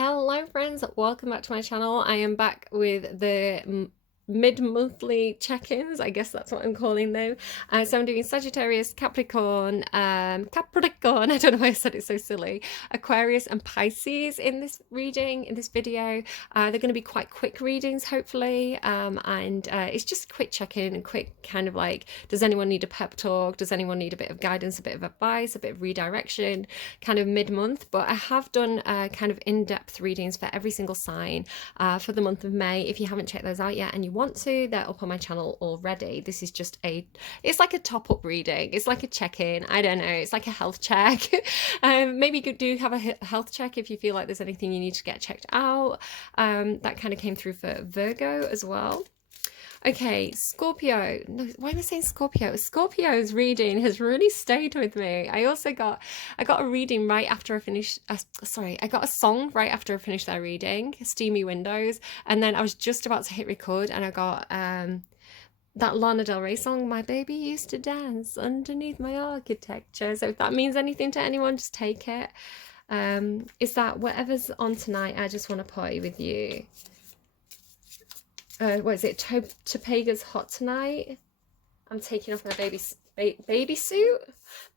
Hello friends, welcome back to my channel. I am back with the mid-monthly check-ins, I guess that's what I'm calling them. So I'm doing Sagittarius, Capricorn, Capricorn, I don't know why I said it so silly, Aquarius and Pisces in this reading, in this video. They're going to be quite quick readings, hopefully, and it's just a quick check-in and quick kind of like, does anyone need a pep talk? Does anyone need a bit of guidance, a bit of advice, a bit of redirection, kind of mid-month? But I have done kind of in-depth readings for every single sign for the month of May. If you haven't checked those out yet and you want to, they're up on my channel already. This is just it's like a top-up reading. It's like a check-in. I don't know. It's like a health check. Maybe you do have a health check if you feel like there's anything you need to get checked out. That kind of came through for Virgo as well. Okay, Scorpio. No, why am I saying Scorpio? Scorpio's reading has really stayed with me. I got a reading right after I finished. I got a song right after I finished that reading, Steamy Windows, and then I was just about to hit record, and I got that Lana Del Rey song, My Baby Used to Dance Underneath My Architecture. So if that means anything to anyone, just take it. Is that whatever's on tonight? I just want to party with you. What is it? Topega's Hot Tonight. I'm taking off my baby suit.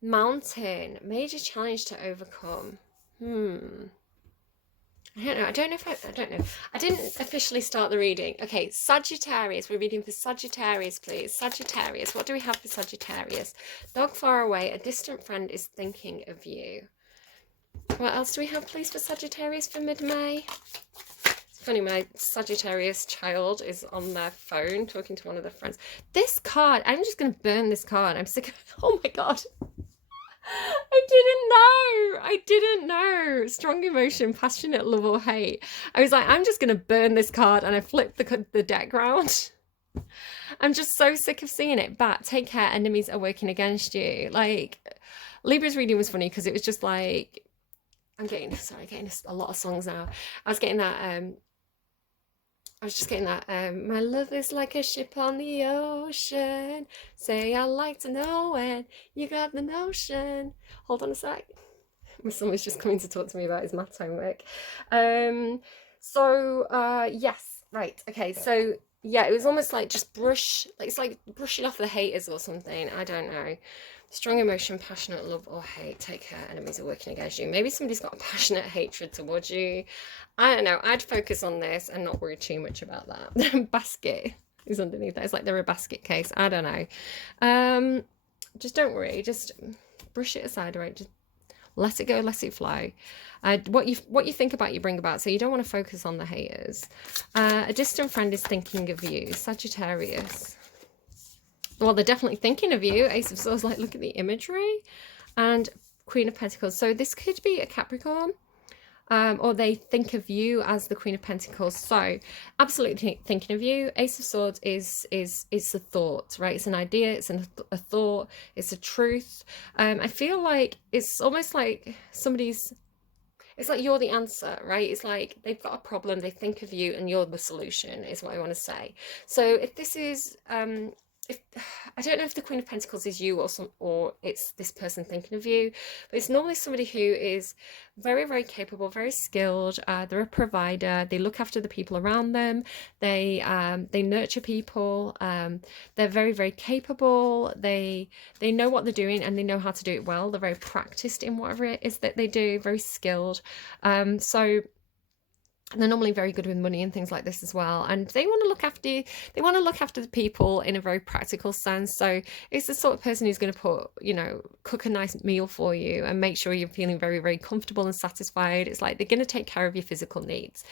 Mountain. Major challenge to overcome. I don't know. I don't know. I didn't officially start the reading. Okay, Sagittarius. We're reading for Sagittarius, please. Sagittarius. What do we have for Sagittarius? Dog far away. A distant friend is thinking of you. What else do we have, please, for Sagittarius for mid-May? Funny, my Sagittarius child is on their phone talking to one of their friends. This card, I'm just going to burn this card. I'm sick of it. Oh my God. I didn't know. Strong emotion, passionate love or hate. I was like, I'm just going to burn this card, and I flipped the deck round. I'm just so sick of seeing it. But take care, enemies are working against you. Like, Libra's reading was funny because it was just like, I'm getting a lot of songs now. I was just getting that, my love is like a ship on the ocean. Say I like to know when you got the notion. Hold on a sec. My son was just coming to talk to me about his math homework. Yes, right. Okay, so yeah, it was almost like just it's like brushing off the haters or something. I don't know. Strong emotion, passionate love or hate. Take care, enemies are working against you. Maybe somebody's got a passionate hatred towards you. I don't know. I'd focus on this and not worry too much about that. Basket is underneath that. It's like they're a basket case. I don't know. Just don't worry. Just brush it aside, right? Just let it go, let it fly. What you think about, you bring about. So you don't want to focus on the haters. A distant friend is thinking of you. Sagittarius. Well, they're definitely thinking of you. Ace of Swords, like, look at the imagery. And Queen of Pentacles. So this could be a Capricorn. Or they think of you as the Queen of Pentacles. So absolutely thinking of you. Ace of Swords is a thought, right? It's an idea, it's a thought, it's a truth. I feel like it's almost like it's like you're the answer, right? It's like they've got a problem, they think of you, and you're the solution, is what I want to say. So if this is I don't know if the Queen of Pentacles is you or it's this person thinking of you, but it's normally somebody who is very, very capable, very skilled. They're a provider. They look after the people around them. They nurture people. They're very, very capable. They know what they're doing and they know how to do it well. They're very practiced in whatever it is that they do. Very skilled. So they're normally very good with money and things like this as well, and they want to look after the people in a very practical sense. So it's the sort of person who's going to cook a nice meal for you and make sure you're feeling very, very comfortable and satisfied. It's like they're going to take care of your physical needs.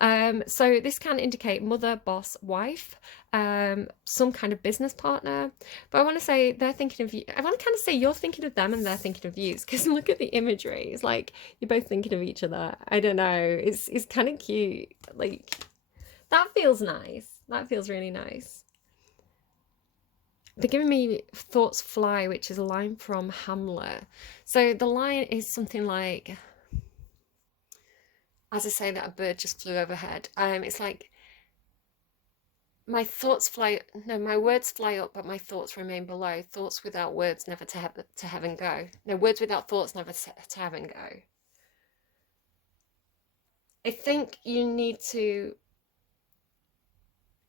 So this can indicate mother, boss, wife, some kind of business partner. But I want to say they're thinking of you. I want to kind of say you're thinking of them and they're thinking of you, because look at the imagery. It's like you're both thinking of each other. I don't know. It's kind of cute. Like, that feels nice. That feels really nice. They're giving me thoughts fly, which is a line from Hamlet. So the line is something like, as I say that, a bird just flew overhead. It's like, my words fly up, but my thoughts remain below. Thoughts without words never to heaven go. No, words without thoughts never to heaven go. I think you need to,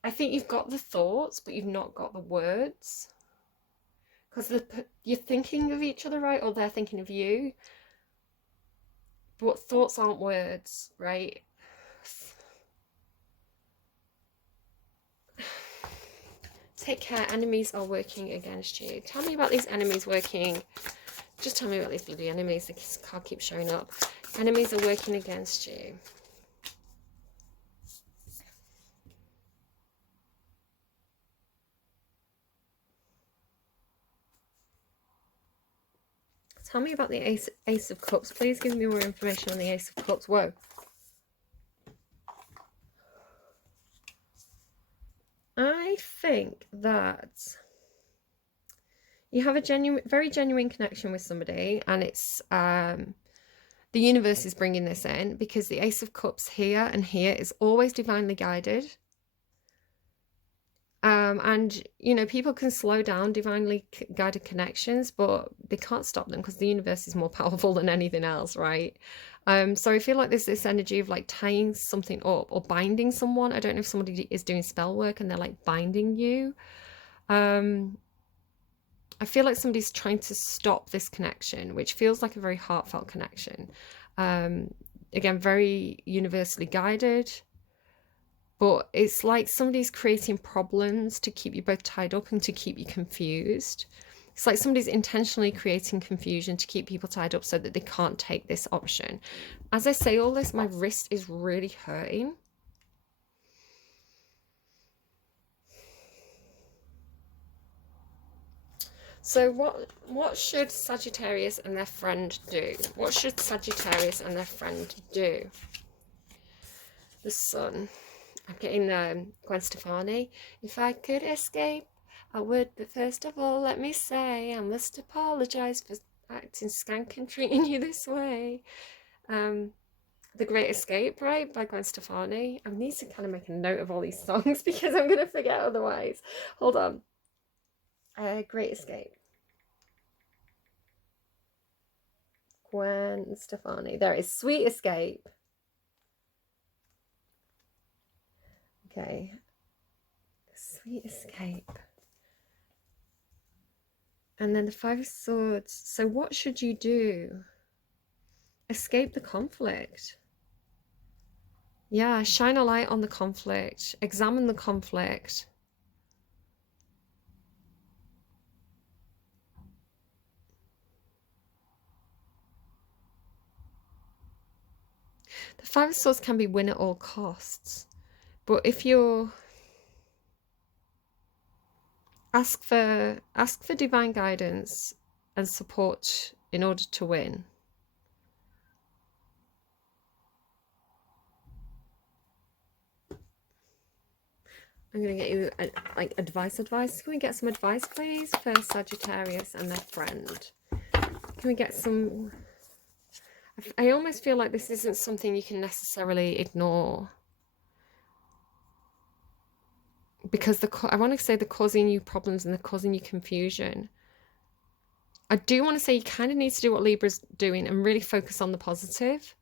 I think you've got the thoughts, but you've not got the words. Because you're thinking of each other, right? Or they're thinking of you. But thoughts aren't words, right? Take care, enemies are working against you. Tell me about these enemies working. Just tell me about these bloody enemies. This card keeps showing up. Enemies are working against you. Tell me about the Ace of Cups. Please give me more information on the Ace of Cups. Whoa. I think that you have a very genuine connection with somebody, and it's the universe is bringing this in, because the Ace of Cups here and here is always divinely guided. And you know, people can slow down divinely guided connections, but they can't stop them because the universe is more powerful than anything else, right? So I feel like there's this energy of like tying something up or binding someone. I don't know if somebody is doing spell work and they're like binding you. I feel like somebody's trying to stop this connection, which feels like a very heartfelt connection. Again, very universally guided. But it's like somebody's creating problems to keep you both tied up and to keep you confused. It's like somebody's intentionally creating confusion to keep people tied up so that they can't take this option. As I say all this, my wrist is really hurting. So what should Sagittarius and their friend do? What should Sagittarius and their friend do? The Sun. I'm getting Gwen Stefani. If I could escape, I would, but first of all, let me say I must apologise for acting skank and treating you this way. The Great Escape, right, by Gwen Stefani. I need to kind of make a note of all these songs because I'm going to forget otherwise. Hold on. Great Escape. Gwen Stefani. There is Sweet Escape. Okay. Sweet Escape. And then the Five of Swords. So what should you do? Escape the conflict. Yeah, shine a light on the conflict. Examine the conflict. The Five of Swords can be win at all costs. But if you're ask for divine guidance and support in order to win. I'm going to get you like advice. Can we get some advice, please, for Sagittarius and their friend? Can we get some? I almost feel like this isn't something you can necessarily ignore. Because I want to say they're causing you problems and they're causing you confusion. I do want to say you kind of need to do what Libra's doing and really focus on the positive.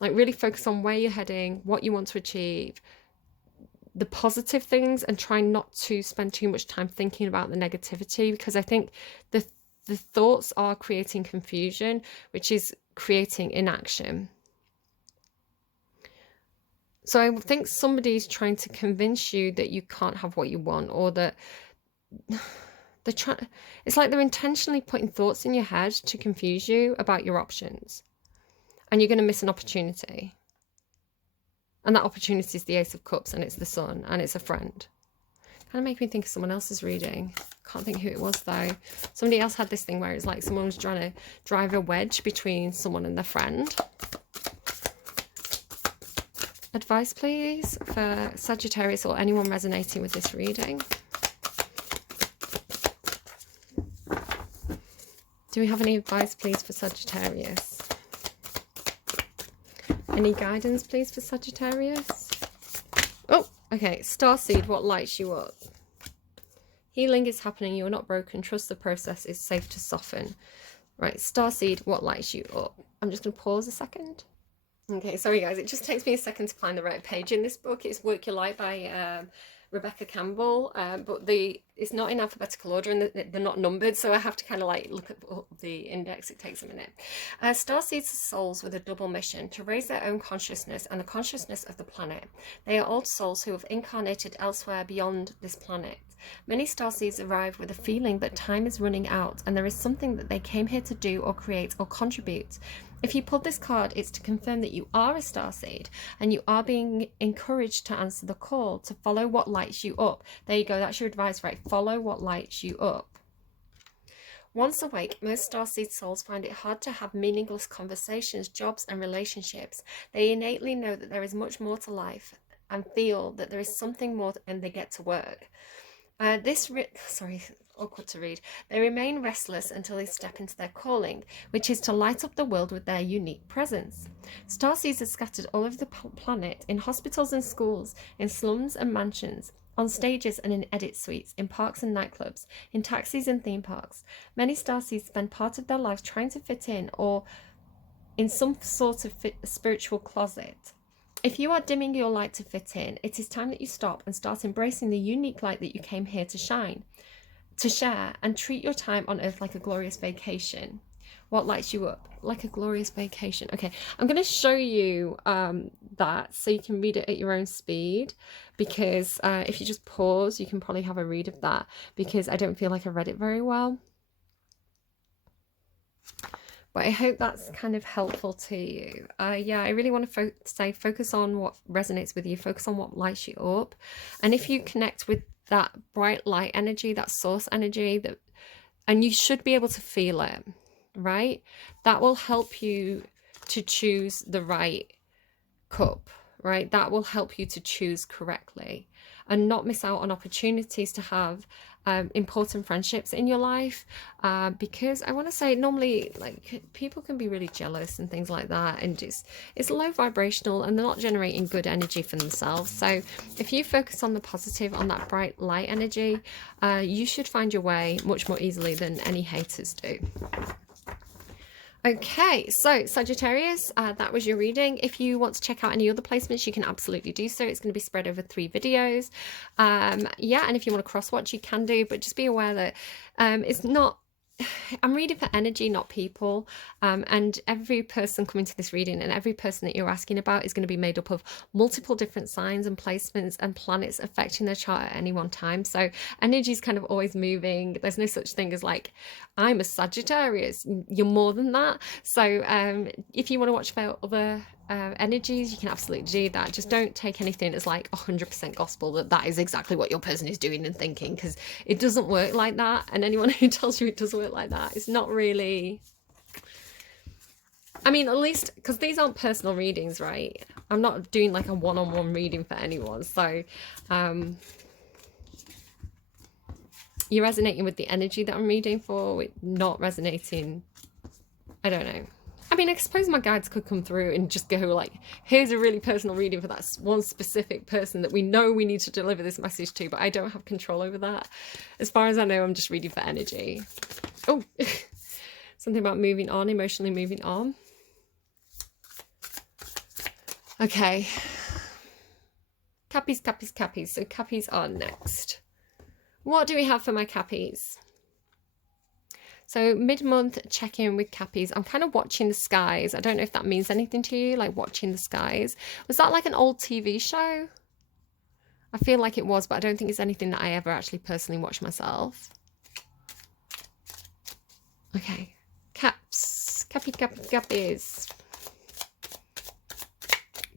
Like really focus on where you're heading, what you want to achieve, the positive things, and try not to spend too much time thinking about the negativity, because I think the thoughts are creating confusion, which is creating inaction. So I think somebody's trying to convince you that you can't have what you want, or that they're trying. It's like they're intentionally putting thoughts in your head to confuse you about your options, and you're going to miss an opportunity. And that opportunity is the Ace of Cups, and it's the Sun, and it's a friend. Kind of make me think of someone else's reading. Can't think who it was though. Somebody else had this thing where it's like someone was trying to drive a wedge between someone and their friend. Advice, please, for Sagittarius or anyone resonating with this reading. Do we have any advice, please, for Sagittarius? Any guidance, please, for Sagittarius? Oh, okay. Starseed, what lights you up? Healing is happening. You are not broken. Trust the process is safe to soften. Right, Starseed, what lights you up? I'm just going to pause a second. Okay, sorry guys, it just takes me a second to find the right page in this book. It's Work Your Light by Rebecca Campbell, but it's not in alphabetical order and they're not numbered, so I have to kind of like look at the index. It takes a minute. Starseeds are souls with a double mission: to raise their own consciousness and the consciousness of the planet. They are old souls who have incarnated elsewhere beyond this planet. Many starseeds arrive with a feeling that time is running out and there is something that they came here to do or create or contribute. If you pull this card, it's to confirm that you are a starseed and you are being encouraged to answer the call, to follow what lights you up. There you go, that's your advice, right? Follow what lights you up. Once awake, most starseed souls find it hard to have meaningless conversations, jobs, and relationships. They innately know that there is much more to life and feel that there is something more when they get to work. Awkward to read. They remain restless until they step into their calling, which is to light up the world with their unique presence. Starseeds are scattered all over the planet, in hospitals and schools, in slums and mansions, on stages and in edit suites, in parks and nightclubs, in taxis and theme parks. Many starseeds spend part of their lives trying to fit in or in some sort of spiritual closet. If you are dimming your light to fit in, it is time that you stop and start embracing the unique light that you came here to shine, to share, and treat your time on earth like a glorious vacation. What lights you up? Like a glorious vacation. Okay, I'm going to show you that so you can read it at your own speed, because if you just pause, you can probably have a read of that, because I don't feel like I read it very well. But I hope that's kind of helpful to you. Yeah, I really want to focus on what resonates with you. Focus on what lights you up. And if you connect with that bright light energy, that source energy, and you should be able to feel it, right? That will help you to choose the right cup, right? That will help you to choose correctly and not miss out on opportunities to have important friendships in your life, because I want to say normally like people can be really jealous and things like that, and it's low vibrational and they're not generating good energy for themselves. So if you focus on the positive, on that bright light energy, you should find your way much more easily than any haters do. Okay, so Sagittarius, that was your reading. If you want to check out any other placements, you can absolutely do so. It's going to be spread over 3 videos. Yeah, and if you want to cross-watch, you can do, but just be aware that it's not... I'm reading for energy, not people, and every person coming to this reading and every person that you're asking about is going to be made up of multiple different signs and placements and planets affecting their chart at any one time. So energy is kind of always moving. There's no such thing as like, I'm a Sagittarius. You're more than that. So if you want to watch for other energies, you can absolutely do that. Just don't take anything as like 100% gospel that is exactly what your person is doing and thinking, because it doesn't work like that. And anyone who tells you it does work like that, it's not really... I mean, at least because these aren't personal readings, right? I'm not doing like a one-on-one reading for anyone. So you're resonating with the energy that I'm reading for, not resonating, I don't know. I mean, I suppose my guides could come through and just go like, here's a really personal reading for that one specific person that we know we need to deliver this message to, but I don't have control over that. As far as I know, I'm just reading for energy. Oh, something about moving on, emotionally moving on. Okay. Cappies, Cappies, Cappies. So Cappies are next. What do we have for my Cappies? So mid-month check-in with Cappies. I'm kind of watching the skies. I don't know if that means anything to you, like watching the skies. Was that like an old TV show? I feel like it was, but I don't think it's anything that I ever actually personally watched myself. Okay. Caps. Cappies.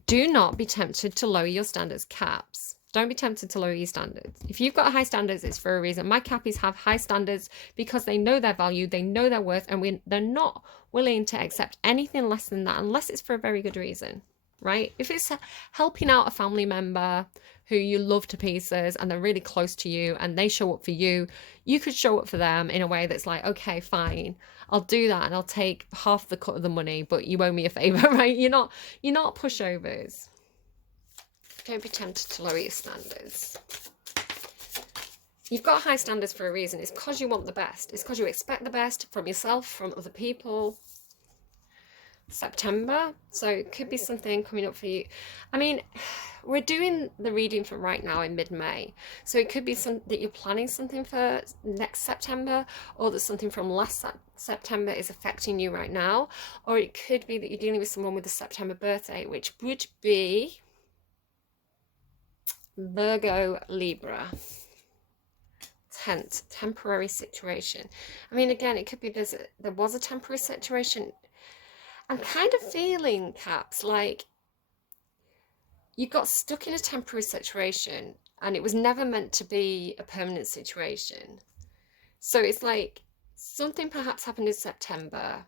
Do not be tempted to lower your standards, Caps. Don't be tempted to lower your standards. If you've got high standards, it's for a reason. My Cappies have high standards because they know their value, they know their worth, and they're not willing to accept anything less than that unless it's for a very good reason, right? If it's helping out a family member who you love to pieces and they're really close to you and they show up for you, you could show up for them in a way that's like, okay, fine, I'll do that and I'll take half the cut of the money, but you owe me a favor, right? You're not pushovers. Don't be tempted to lower your standards. You've got high standards for a reason. It's because you want the best. It's because you expect the best from yourself, from other people. September. So it could be something coming up for you. I mean, we're doing the reading for right now in mid-May. So it could be some that you're planning something for next September, or that something from last September is affecting you right now. Or it could be that you're dealing with someone with a September birthday, which would be Virgo, Libra. Temporary situation. I mean, again, it could be there was a temporary situation. I'm kind of feeling, Caps, like you got stuck in a temporary situation and it was never meant to be a permanent situation. So it's like something perhaps happened in September.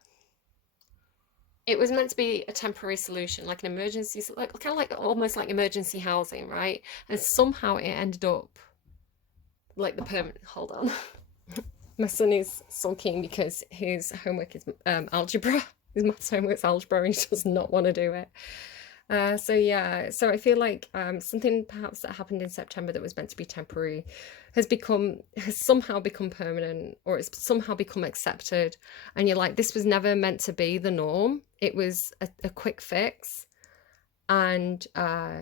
It was meant to be a temporary solution, like an emergency, like kind of like almost like emergency housing, right? And somehow it ended up like the permanent. Hold on. My son is sulking because his homework is algebra. His maths homework's algebra and he does not want to do it. So yeah, so I feel like something perhaps that happened in September that was meant to be temporary has somehow become permanent, or it's somehow become accepted, and you're like, this was never meant to be the norm. It was a quick fix. And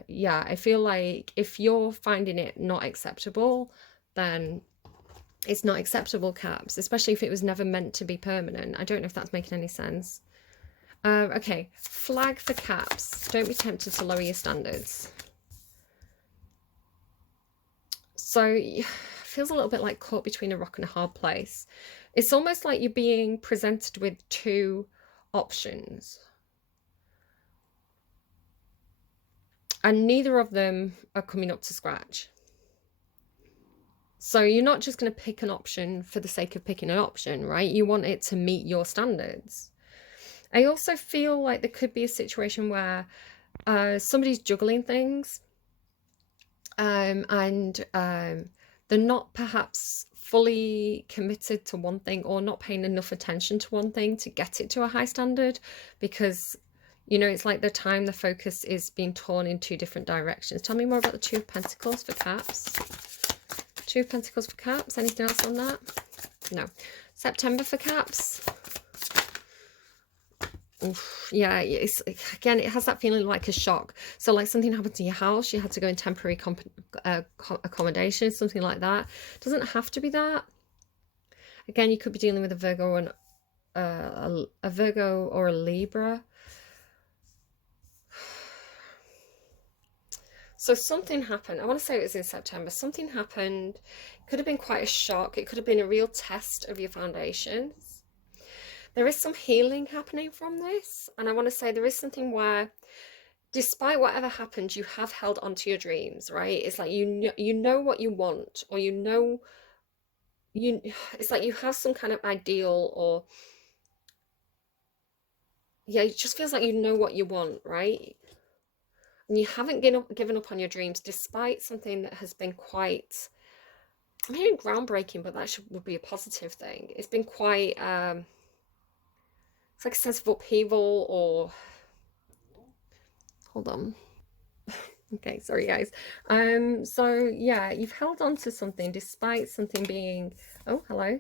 yeah, I feel like if you're finding it not acceptable, then it's not acceptable, Caps, especially if it was never meant to be permanent. I don't know if that's making any sense. Okay, flag for Caps. Don't be tempted to lower your standards. So it feels a little bit like caught between a rock and a hard place. It's almost like you're being presented with two options, and neither of them are coming up to scratch. So you're not just going to pick an option for the sake of picking an option, right? You want it to meet your standards. I also feel like there could be a situation where somebody's juggling things, and they're not perhaps fully committed to one thing, or not paying enough attention to one thing to get it to a high standard, because, you know, it's like the time the focus is being torn in two different directions. Tell me more about the Two of Pentacles for Caps. Two of Pentacles for Caps. Anything else on that? No. September for Caps. Oof, yeah, it's again, it has that feeling like a shock. So like something happened to your house, you had to go in temporary accommodation, something like that. Doesn't have to be that. Again, you could be dealing with a Virgo and a Virgo or a Libra. So something happened. I want to say it was in September. Something happened. It could have been quite a shock. It could have been a real test of your foundations. There is some healing happening from this. And I want to say there is something where, despite whatever happened, you have held onto your dreams, right? It's like you know what you want, or it's like you have some kind of ideal, or yeah, it just feels like you know what you want, right? And you haven't given up on your dreams, despite something that has been quite, maybe groundbreaking, but that would be a positive thing. It's been quite, it's like a sense of upheaval, or, hold on. Okay, sorry guys. So yeah, you've held on to something despite something being, oh, hello.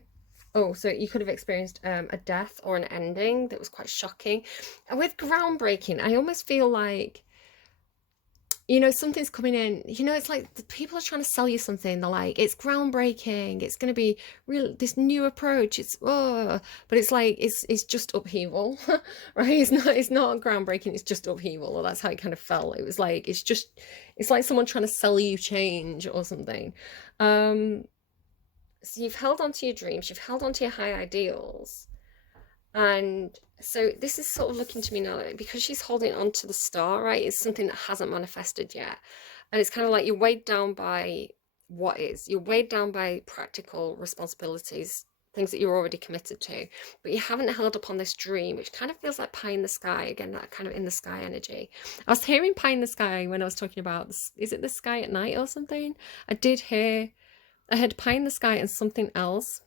Oh, so you could have experienced a death or an ending that was quite shocking. And with groundbreaking, I almost feel like, you know, something's coming in, you know, it's like the people are trying to sell you something. They're like, it's groundbreaking, it's going to be real, this new approach, it's, oh, but it's like, it's just upheaval, right? It's not groundbreaking, it's just upheaval. Or that's how it kind of felt. It was like, it's like someone trying to sell you change or something. So you've held on to your dreams, you've held on to your high ideals. And so this is sort of looking to me now, like, because she's holding on to the star, right? It's something that hasn't manifested yet. And it's kind of like you're weighed down by what is. You're weighed down by practical responsibilities, things that you're already committed to. But you haven't held up on this dream, which kind of feels like pie in the sky. Again, that kind of in the sky energy. I was hearing pie in the sky when I was talking about, is it the sky at night or something? I heard pie in the sky and something else.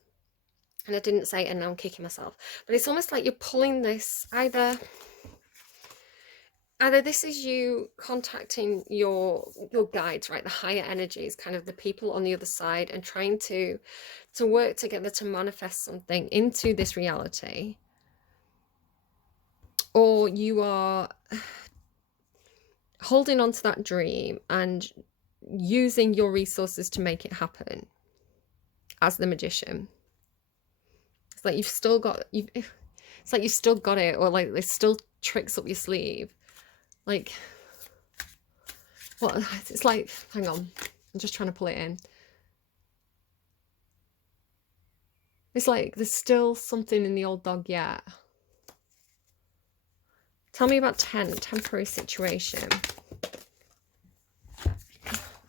And I didn't say it, and now I'm kicking myself. But it's almost like you're pulling this, either this is you contacting your guides, right? The higher energies, kind of the people on the other side, and trying to work together to manifest something into this reality. or you are holding on to that dream and using your resources to make it happen as the magician. It's like you've still got it's like you've still got it, or like there's still tricks up your sleeve. Like, what? It's like, hang on, I'm just trying to pull it in. It's like there's still something in the old dog yet. Tell me about temporary situation.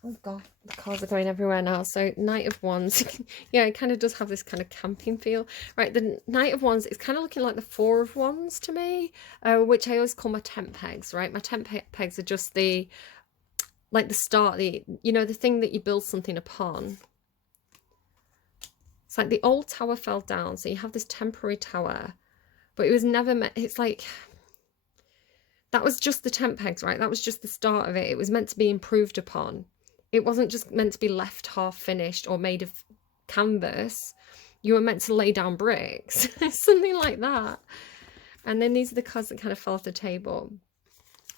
Oh God, the cards are going everywhere now. So Knight of Wands, yeah, it kind of does have this kind of camping feel. Right, the Knight of Wands is kind of looking like the Four of Wands to me, which I always call my temp pegs, right? My temp pegs are just the, like the start, the, you know, the thing that you build something upon. It's like the old tower fell down, so you have this temporary tower, but it was never meant, it's like, that was just the temp pegs, right? That was just the start of it. It was meant to be improved upon. It wasn't just meant to be left half finished or made of canvas. You were meant to lay down bricks, something like that. And then these are the cards that kind of fell off the table.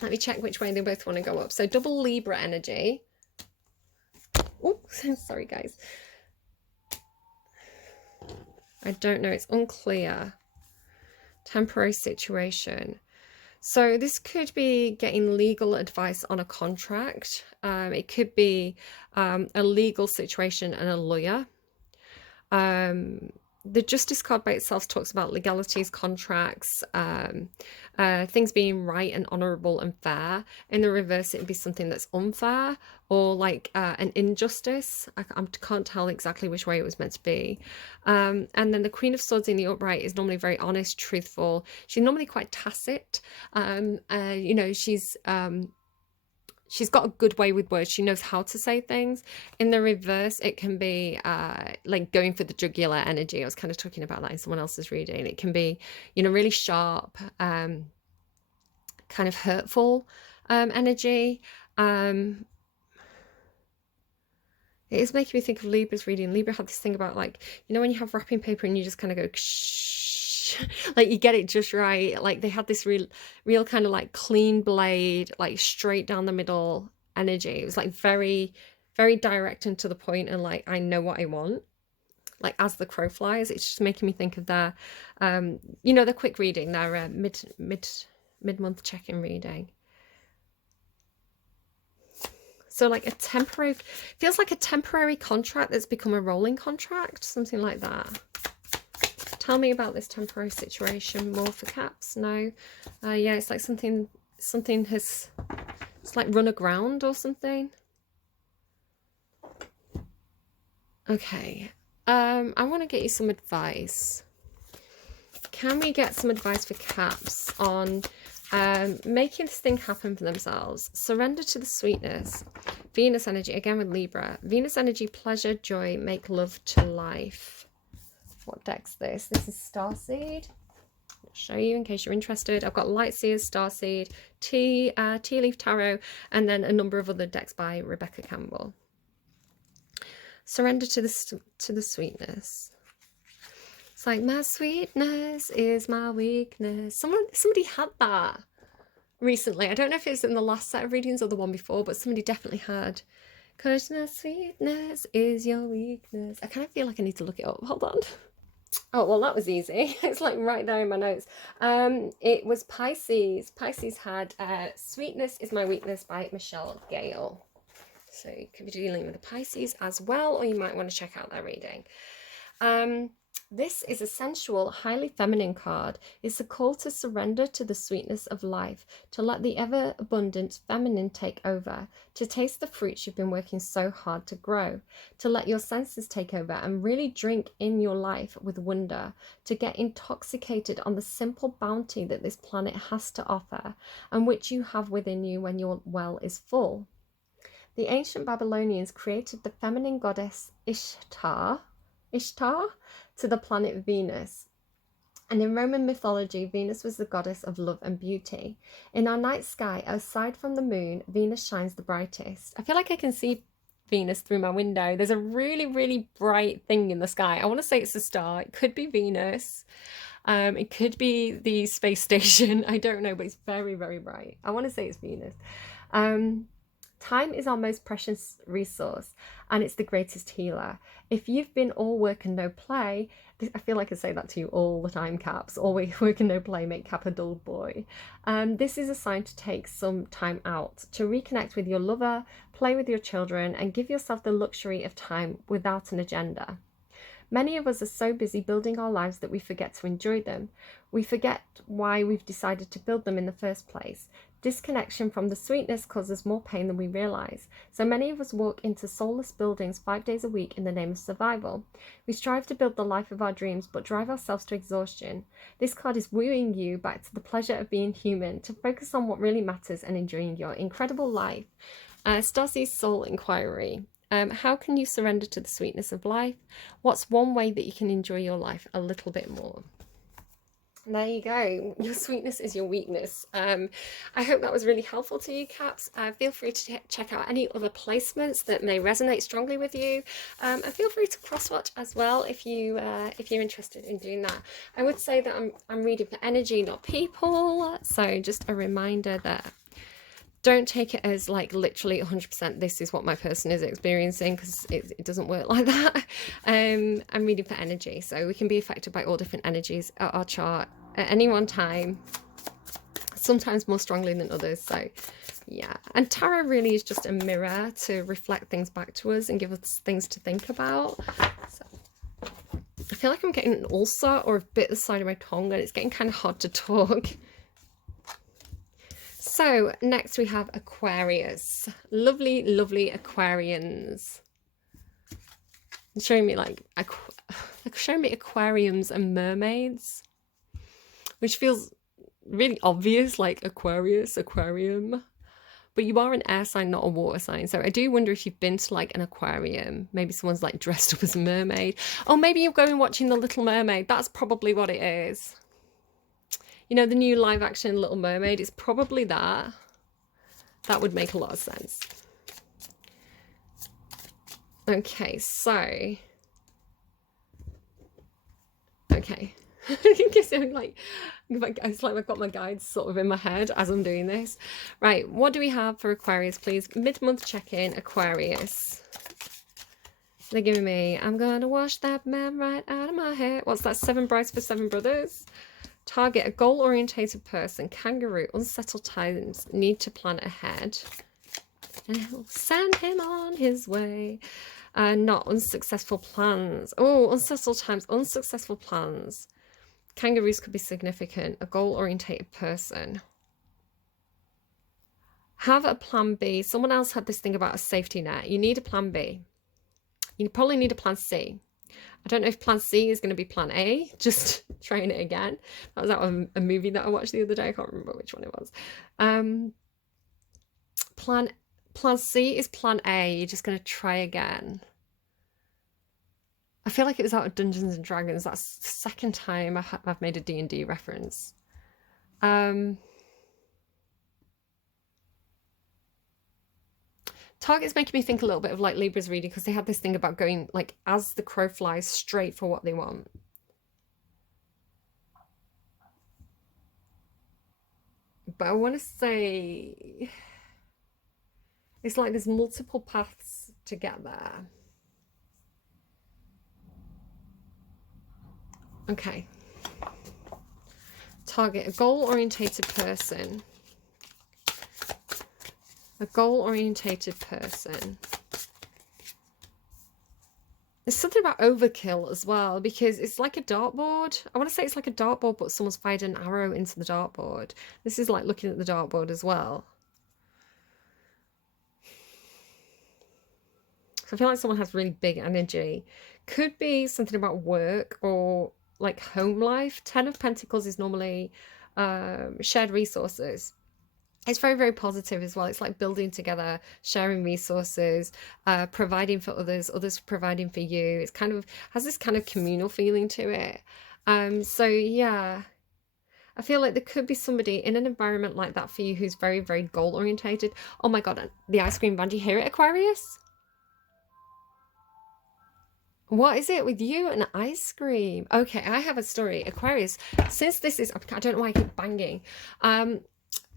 Let me check which way they both want to go up. So double Libra energy. Oh, sorry guys. I don't know, it's unclear. Temporary situation. So this could be getting legal advice on a contract. It could be a legal situation and a lawyer. The Justice card by itself talks about legalities, contracts, things being right and honourable and fair. In the reverse, it would be something that's unfair or like an injustice. I can't tell exactly which way it was meant to be. And then the Queen of Swords in the upright is normally very honest, truthful. She's normally quite tacit. You know, she's got a good way with words. She knows how to say things. In the reverse, it can be like going for the jugular energy. I was kind of talking about that in someone else's reading. It can be, you know, really sharp, kind of hurtful energy. It is making me think of Libra's reading. Libra had this thing about, like, you know, when you have wrapping paper and you just kind of go shh, like you get it just right. Like they had this real kind of like clean blade, like straight down the middle energy. It was like very, very direct and to the point, and like, I know what I want. Like as the crow flies, it's just making me think of their, you know, the quick reading, their mid-month check-in reading. So like a temporary, feels like a temporary contract that's become a rolling contract, something like that. Tell me about this temporary situation more for Caps. No, yeah, it's like something has, it's like run aground or something. Okay, I want to get you some advice. Can we get some advice for Caps on making this thing happen for themselves? Surrender to the sweetness. Venus energy, again with Libra. Venus energy, pleasure, joy, make love to life. What deck's this? This is Starseed. I'll show you in case you're interested. I've got Lightseers, Starseed, Tea Leaf Tarot, and then a number of other decks by Rebecca Campbell. Surrender to the sweetness. It's like, my sweetness is my weakness. Somebody had that recently. I don't know if it's in the last set of readings or the one before, but somebody definitely had. Cause my sweetness is your weakness. I kind of feel like I need to look it up. Hold on. Oh, well, that was easy. It's like right there in my notes. It was Pisces. Pisces had Sweetness is My Weakness by Michelle Gale. So you could be dealing with the Pisces as well, or you might want to check out their reading. This is a sensual, highly feminine card. It's a call to surrender to the sweetness of life, to let the ever-abundant feminine take over, to taste the fruits you've been working so hard to grow, to let your senses take over and really drink in your life with wonder, to get intoxicated on the simple bounty that this planet has to offer and which you have within you when your well is full. The ancient Babylonians created the feminine goddess Ishtar to the planet Venus. And in Roman mythology, Venus was the goddess of love and beauty. In our night sky, aside from the moon, Venus shines the brightest. I feel like I can see Venus through my window. There's a really, really bright thing in the sky. I want to say it's a star. It could be Venus. It could be the space station. I don't know, but it's very, very bright. I want to say it's Venus. Time is our most precious resource, and it's the greatest healer. If you've been all work and no play, I feel like I say that to you all the time, Caps. Always work and no play make Cap a dull boy. This is a sign to take some time out, to reconnect with your lover, play with your children, and give yourself the luxury of time without an agenda. Many of us are so busy building our lives that we forget to enjoy them. We forget why we've decided to build them in the first place. Disconnection from the sweetness causes more pain than we realise. So many of us walk into soulless buildings 5 days a week in the name of survival. We strive to build the life of our dreams, but drive ourselves to exhaustion. This card is wooing you back to the pleasure of being human, to focus on what really matters and enjoying your incredible life. Stacy's Soul Inquiry. How can you surrender to the sweetness of life? What's one way that you can enjoy your life a little bit more? There you go. Your sweetness is your weakness. I hope that was really helpful to you, Caps. Feel free to check out any other placements that may resonate strongly with you, and feel free to cross-watch as well if you're interested in doing that. I would say that I'm reading for energy, not people. So just a reminder that don't take it as like literally 100% this is what my person is experiencing, because it doesn't work like that. I'm reading for energy, so we can be affected by all different energies at our chart at any one time, sometimes more strongly than others. So yeah, and tarot really is just a mirror to reflect things back to us and give us things to think about. So I feel like I'm getting an ulcer or a bit of the side of my tongue, and it's getting kind of hard to talk. So next we have Aquarius. Lovely, lovely Aquarians. It's showing me like showing me aquariums and mermaids, which feels really obvious, like Aquarius, aquarium. But you are an air sign, not a water sign. So I do wonder if you've been to like an aquarium. Maybe someone's like dressed up as a mermaid. Or maybe you're going watching The Little Mermaid. That's probably what it is. You know, the new live action Little Mermaid, it's probably that. That would make a lot of sense. Okay, so. Okay. It's like I've got my guides sort of in my head as I'm doing this. Right, what do we have for Aquarius, please? Mid-month check-in, Aquarius. They're giving me, I'm gonna wash that man right out of my hair. What's that? 7 brides for 7 brothers? Target, a goal-orientated person. Kangaroo, unsettled times, need to plan ahead. And he'll send him on his way. Not unsuccessful plans. Oh, unsettled times, unsuccessful plans. Kangaroos could be significant. A goal-orientated person. Have a plan B. Someone else had this thing about a safety net. You need a plan B. You probably need a plan C. I don't know if plan C is going to be plan A. Just trying it again. That was out of a movie that I watched the other day. I can't remember which one it was. Plan C is plan A. You're just going to try again. I feel like it was out of Dungeons and Dragons. That's the second time I've made a D&D reference. Target's making me think a little bit of like Libra's reading, because they have this thing about going like as the crow flies straight for what they want. But I want to say it's like there's multiple paths to get there. Okay. Target, a goal-orientated person. A goal-orientated person. There's something about overkill as well, because it's like a dartboard. I want to say it's like a dartboard, but someone's fired an arrow into the dartboard. This is like looking at the dartboard as well. So I feel like someone has really big energy. Could be something about work or like home life. 10 of Pentacles is normally shared resources. It's very, very positive as well. It's like building together, sharing resources, providing for others, others providing for you. It's kind of has this kind of communal feeling to it. So yeah, I feel like there could be somebody in an environment like that for you who's very, very goal orientated. Oh my God, the ice cream van. Do you hear it, Aquarius? What is it with you and ice cream? Okay, I have a story. Aquarius, since this is, I don't know why I keep banging.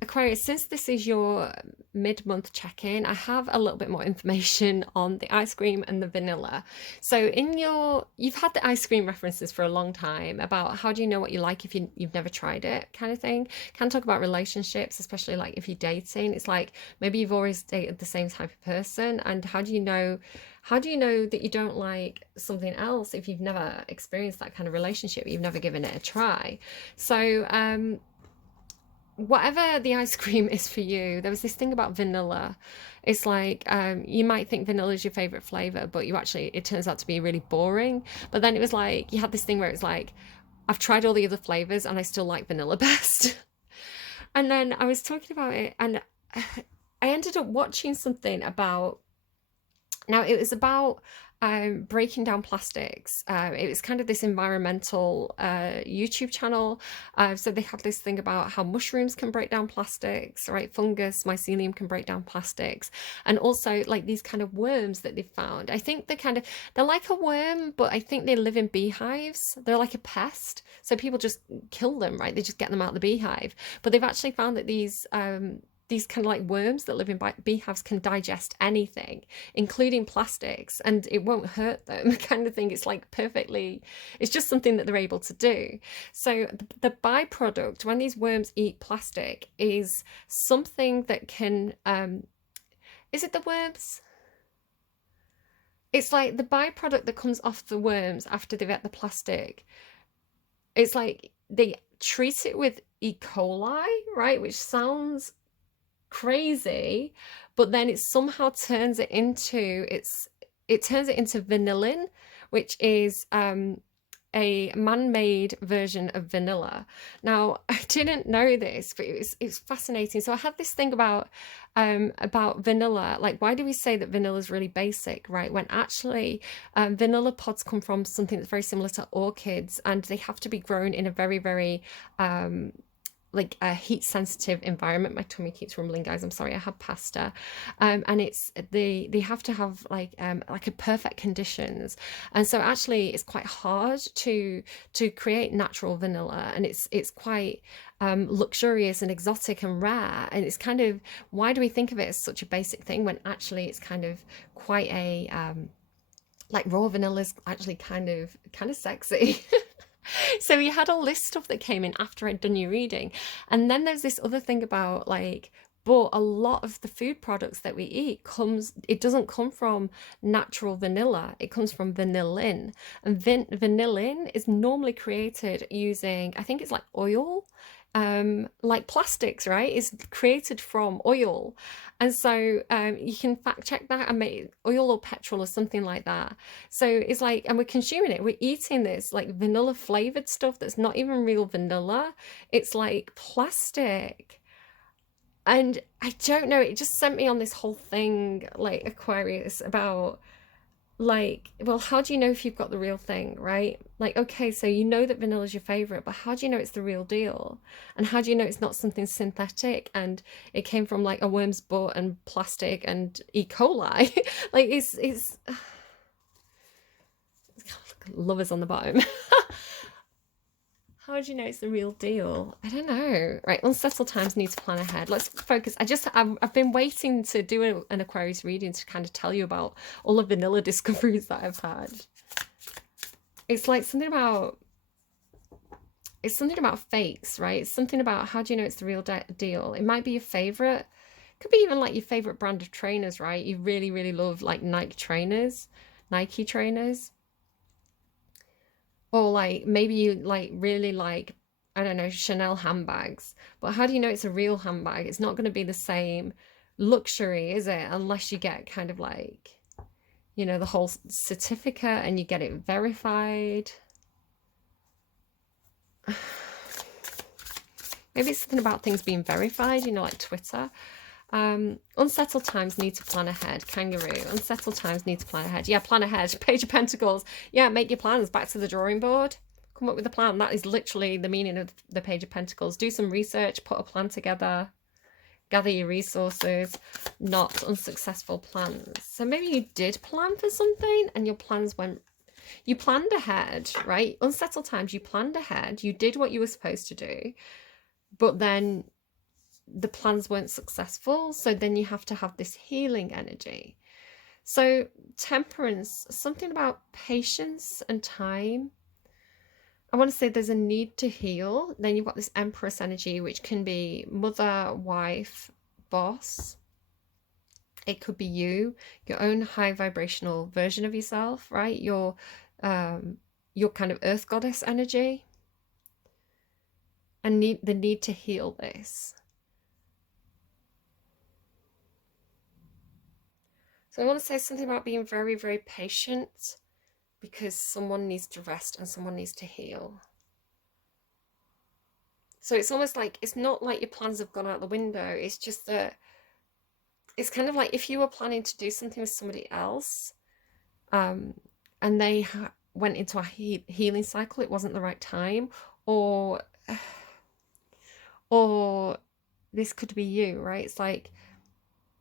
Aquarius, since this is your mid-month check-in, I have a little bit more information on the ice cream and the vanilla. So you've had the ice cream references for a long time about how do you know what you like if you've never tried it kind of thing. Can talk about relationships, especially like if you're dating. It's like maybe you've always dated the same type of person, and how do you know that you don't like something else if you've never experienced that kind of relationship, you've never given it a try. So whatever the ice cream is for you, there was this thing about vanilla. It's like you might think vanilla is your favorite flavor, but it turns out to be really boring. But then it was like you had this thing where it was like, I've tried all the other flavors and I still like vanilla best. And then I was talking about it, and I ended up watching something about, now it was about breaking down plastics. It was kind of this environmental YouTube channel. So they had this thing about how mushrooms can break down plastics, right? Fungus, mycelium can break down plastics. And also like these kind of worms that they've found. I think they're like a worm, but I think they live in beehives. They're like a pest. So people just kill them, right? They just get them out of the beehive. But they've actually found that these kind of like worms that live in beehives can digest anything, including plastics, and it won't hurt them kind of thing. It's like it's just something that they're able to do. So the byproduct when these worms eat plastic is something that can, is it the worms? It's like the byproduct that comes off the worms after they've ate the plastic. It's like they treat it with E. coli, right? Which sounds crazy, but then it somehow turns it into vanillin, which is a man-made version of vanilla. Now, I didn't know this, but it was fascinating. So I had this thing about vanilla. Like, why do we say that vanilla is really basic, right? When actually vanilla pods come from something that's very similar to orchids, and they have to be grown in a very, very like a heat sensitive environment. My tummy keeps rumbling, guys. I'm sorry, I had pasta. And it's they have to have like a perfect conditions. And so actually it's quite hard to create natural vanilla, and it's quite luxurious and exotic and rare. And it's kind of, why do we think of it as such a basic thing when actually it's kind of quite a like raw vanilla is actually kind of sexy. So you had all this stuff that came in after I'd done your reading. And then there's this other thing about like, but a lot of the food products that we eat it doesn't come from natural vanilla. It comes from vanillin. And vanillin is normally created using, I think it's like oil, like plastics, right? Is created from oil. And so you can fact check that and make oil or petrol or something like that. So it's like, and we're consuming it, we're eating this like vanilla flavored stuff that's not even real vanilla. It's like plastic. And I don't know, it just sent me on this whole thing, like Aquarius, about like, well, how do you know if you've got the real thing, right? Like, okay, so you know that vanilla is your favorite, but how do you know it's the real deal? And how do you know it's not something synthetic and it came from like a worm's butt and plastic and E. coli? Like, it's lovers on the bottom. How do you know it's the real deal? I don't know. Right, unsettled times, need to plan ahead. Let's focus. I've been waiting to do an Aquarius reading to kind of tell you about all the vanilla discoveries that I've had. It's like something about fakes, right? It's something about how do you know it's the real deal? It might be your favorite. Could be even like your favorite brand of trainers, right? You really, really love like Nike trainers. Or like maybe you like really like, I don't know, Chanel handbags. But how do you know it's a real handbag? It's not going to be the same luxury, is it? Unless you get kind of like, you know, the whole certificate and you get it verified. Maybe it's something about things being verified, you know, like Twitter. Unsettled times, need to plan ahead. Kangaroo. Unsettled times, need to plan ahead. Yeah, plan ahead. Page of Pentacles. Yeah, make your plans. Back to the drawing board. Come up with a plan. That is literally the meaning of the Page of Pentacles. Do some research. Put a plan together. Gather your resources. Not unsuccessful plans. So maybe you did plan for something and your plans went... You planned ahead, right? Unsettled times, you planned ahead, you did what you were supposed to do, but then the plans weren't successful. So then you have to have this healing energy. So temperance, something about patience and time. I want to say there's a need to heal. Then you've got this Empress energy, which can be mother, wife, boss. It could be you, your own high vibrational version of yourself, right? Your kind of earth goddess energy, and the need to heal this. So I want to say something about being very, very patient, because someone needs to rest and someone needs to heal. So it's almost like, it's not like your plans have gone out the window. It's just that it's kind of like if you were planning to do something with somebody else, and they went into a healing cycle, it wasn't the right time, or this could be you, right? It's like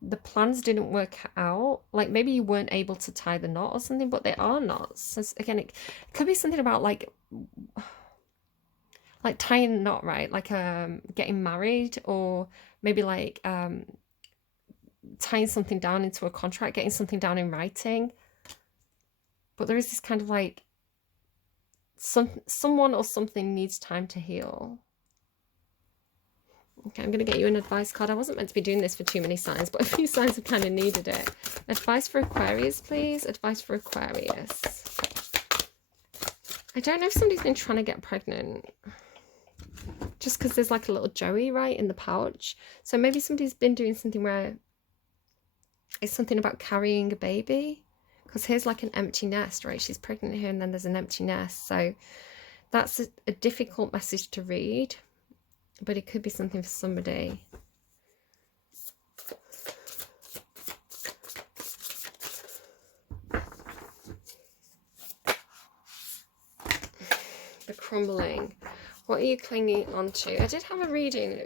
the plans didn't work out. Like maybe you weren't able to tie the knot or something, but they are knots. So again, it could be something about like tying a knot, right? Like getting married, or maybe like tying something down into a contract, getting something down in writing. But there is this kind of like someone or something needs time to heal. Okay, I'm going to get you an advice card. I wasn't meant to be doing this for too many signs, but a few signs have kind of needed it. Advice for Aquarius, please. Advice for Aquarius. I don't know if somebody's been trying to get pregnant. Just because there's like a little Joey, right, in the pouch. So maybe somebody's been doing something where it's something about carrying a baby. Because here's like an empty nest, right? She's pregnant here and then there's an empty nest. So that's a difficult message to read. But it could be something for somebody. The crumbling. What are you clinging onto? I did have a reading.